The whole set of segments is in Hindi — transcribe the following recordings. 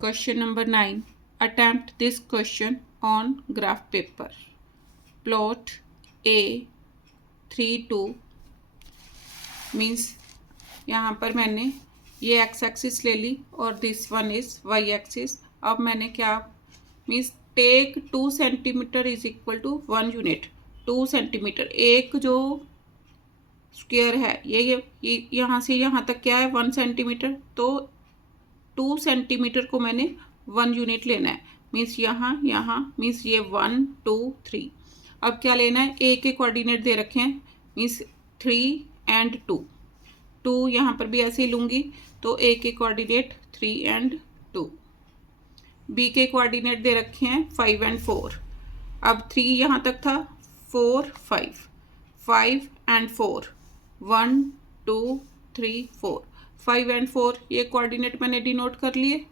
Question number 9. Attempt this question on graph paper. Plot A 3 2 means यहाँ पर मैंने ये x एक्सिस ले ली और this one is y axis. अब मैंने क्या means take 2 centimetre is equal to 1 unit. 2 centimetre एक जो स्क्वायर है ये यहाँ से यहाँ तक क्या है 1 सेंटीमीटर. तो 2 सेंटीमीटर को मैंने 1 यूनिट लेना है. मीन्स यहाँ यहाँ मीन्स ये 1 2 3. अब क्या लेना है, ए के कोऑर्डिनेट दे रखे हैं मीन्स 3 एंड 2. 2 यहाँ पर भी ऐसे ही लूँगी तो ए के कोऑर्डिनेट 3 एंड 2. बी के कोऑर्डिनेट दे रखे हैं 5 एंड 4. अब 3 यहाँ तक था 4 5 5 एंड 4 1 2 3 4 5 एंड 4 ये कोऑर्डिनेट मैंने डिनोट कर लिए.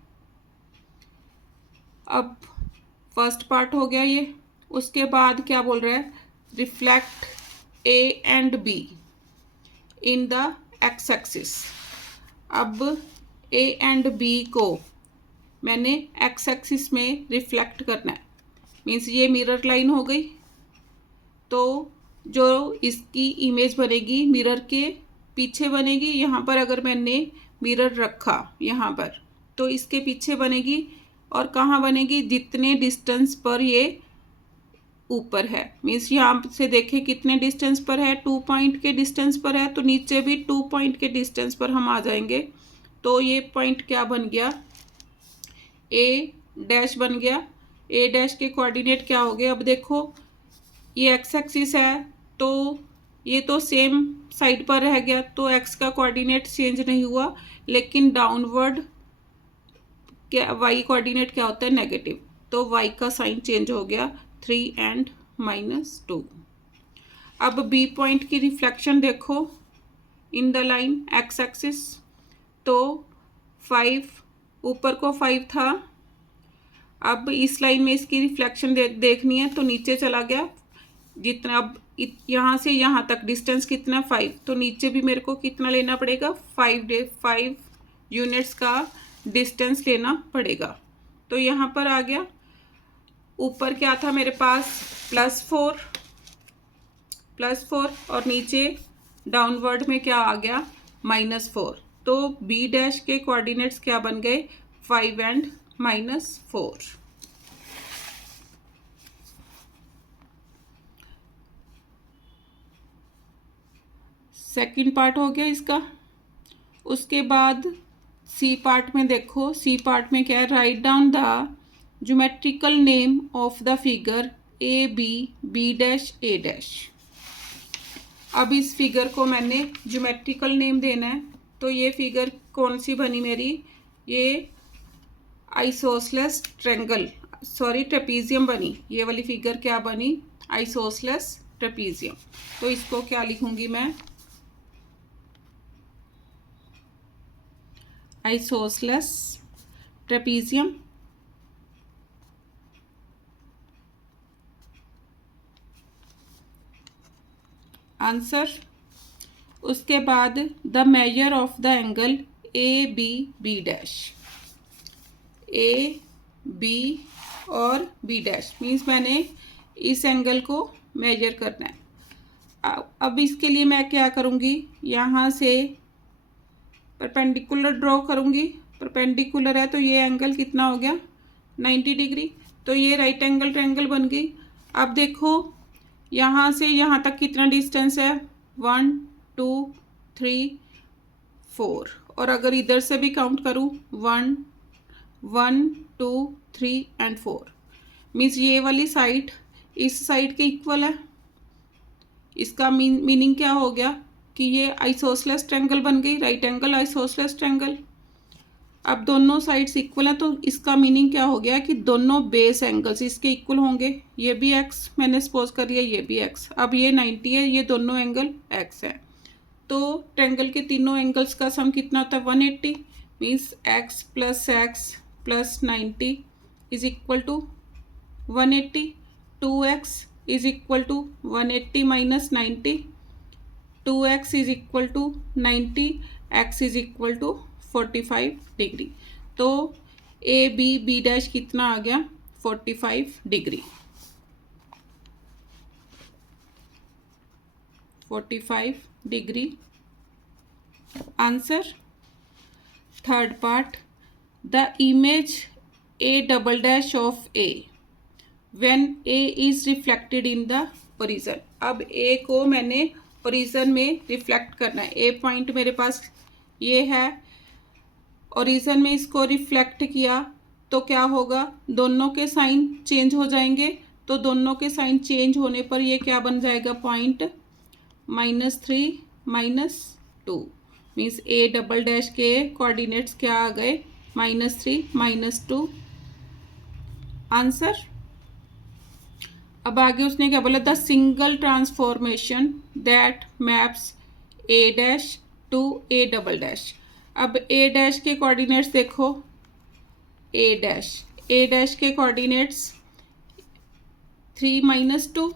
अब फर्स्ट पार्ट हो गया ये. उसके बाद क्या बोल रहा है, reflect A and be in the x axis. अब ए एंड बी को मैंने एक्स एक्सिस में रिफ्लेक्ट करना है. मीन्स ये मिरर लाइन हो गई. तो जो इसकी इमेज बनेगी मिरर के पीछे बनेगी. यहाँ पर अगर मैंने मिरर रखा यहाँ पर तो इसके पीछे बनेगी. और कहाँ बनेगी, जितने डिस्टेंस पर ये ऊपर है. मीन्स यहाँ से देखें कितने डिस्टेंस पर है, 2 पॉइंट के डिस्टेंस पर है. तो नीचे भी 2 पॉइंट के डिस्टेंस पर हम आ जाएंगे. तो ये पॉइंट क्या बन गया, ए डैश बन गया. ए डैश के कोऑर्डिनेट क्या हो गए, अब देखो ये एक्स एक्सिस है तो ये तो सेम साइड पर रह गया. तो एक्स का कोऑर्डिनेट चेंज नहीं हुआ, लेकिन डाउनवर्ड क्या वाई कोऑर्डिनेट क्या होता है, नेगेटिव. तो वाई का साइन चेंज हो गया 3 एंड -2. अब बी पॉइंट की रिफ्लेक्शन देखो in the line x axis. तो 5 ऊपर को 5 था. अब इस लाइन में इसकी रिफ्लेक्शन देखनी है तो नीचे चला गया. जितना अब यहाँ से यहाँ तक डिस्टेंस कितना 5. तो नीचे भी मेरे को कितना लेना पड़ेगा, 5 यूनिट्स का डिस्टेंस लेना पड़ेगा. तो यहाँ पर आ गया. ऊपर क्या था मेरे पास +4 और नीचे डाउनवर्ड में क्या आ गया -4. तो बी डैश के कोऑर्डिनेट्स क्या बन गए, 5 एंड -4. सेकंड पार्ट हो गया इसका. उसके बाद सी पार्ट में देखो. सी पार्ट में क्या है, write down the geometrical name of the figure A B dash A dash. अब इस फिगर को मैंने ज्योमेट्रिकल नेम देना है. तो ये फिगर कौन सी बनी मेरी, ये आइसोसेलेस ट्रेपीजियम बनी. ये वाली फिगर क्या बनी, आइसोसेलेस ट्रेपीजियम. तो इसको क्या लिखूंगी मैं, आइसोसेलेस ट्रेपीजियम. आंसर. उसके बाद the measure of the angle A B dash. A B और बी डैश मीन्स मैंने इस एंगल को मेजर करना है. अब इसके लिए मैं क्या करूँगी, यहाँ से परपेंडिकुलर ड्रॉ करूँगी. परपेंडिकुलर है तो ये एंगल कितना हो गया 90 डिग्री. तो ये राइट एंगल ट्रायंगल बन गई. अब देखो यहाँ से यहाँ तक कितना डिस्टेंस है, 1 2 3 4. और अगर इधर से भी काउंट करूँ 1 1 2 3 एंड 4. मीन्स ये वाली साइड इस साइड के इक्वल है. इसका मीनिंग क्या हो गया कि ये आइसोसेलेस ट्रायंगल बन गई, राइट एंगल आइसोसेलेस ट्रायंगल. अब दोनों साइड्स इक्वल हैं तो इसका मीनिंग क्या हो गया कि दोनों बेस एंगल्स इसके इक्वल होंगे. ये भी x मैंने सपोज कर लिया, ये भी x. अब ये 90 है, ये दोनों एंगल x है. तो ट्रायंगल के तीनों एंगल्स का सम कितना होता है 180. Means x + 90 is equal to 180. 2x is equal to 180 - 90. 2x is equal to 90, x is equal to 45 degree. तो ए बी डैश कितना आ गया 45 degree, 45 degree answer. Third part, the image A double dash of A when A is reflected in the origin. अब ए को मैंने ओरिजन में रिफ्लेक्ट करना है। ए पॉइंट मेरे पास ये है, ओरिजन में इसको रिफ्लेक्ट किया तो क्या होगा, दोनों के साइन चेंज हो जाएंगे। तो दोनों के साइन चेंज होने पर ये क्या बन जाएगा, पॉइंट -3 -2, मीन्स ए डबल डैश के कोऑर्डिनेट्स क्या आ गए, -3 -2 आंसर। अब आगे उसने क्या बोला, the single transformation that maps A dash to A double dash. अब ए डैश के कोऑर्डिनेट्स देखो, ए डैश के कोऑर्डिनेट्स 3 -2,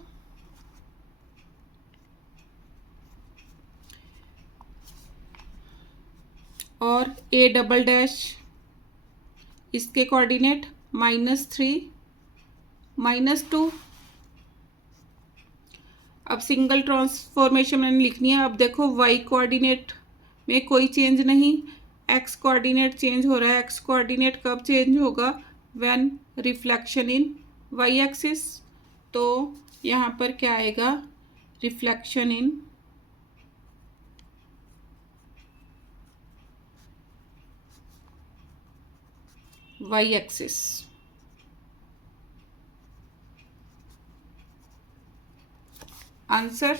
और ए डबल डैश इसके कोऑर्डिनेट -3 -2। अब सिंगल ट्रांसफॉर्मेशन मैंने लिखनी है। अब देखो वाई कोऑर्डिनेट में कोई चेंज नहीं, एक्स कोऑर्डिनेट चेंज हो रहा है। एक्स कोऑर्डिनेट कब चेंज होगा, when reflection in y axis. तो यहाँ पर क्या आएगा, reflection in y axis. Answer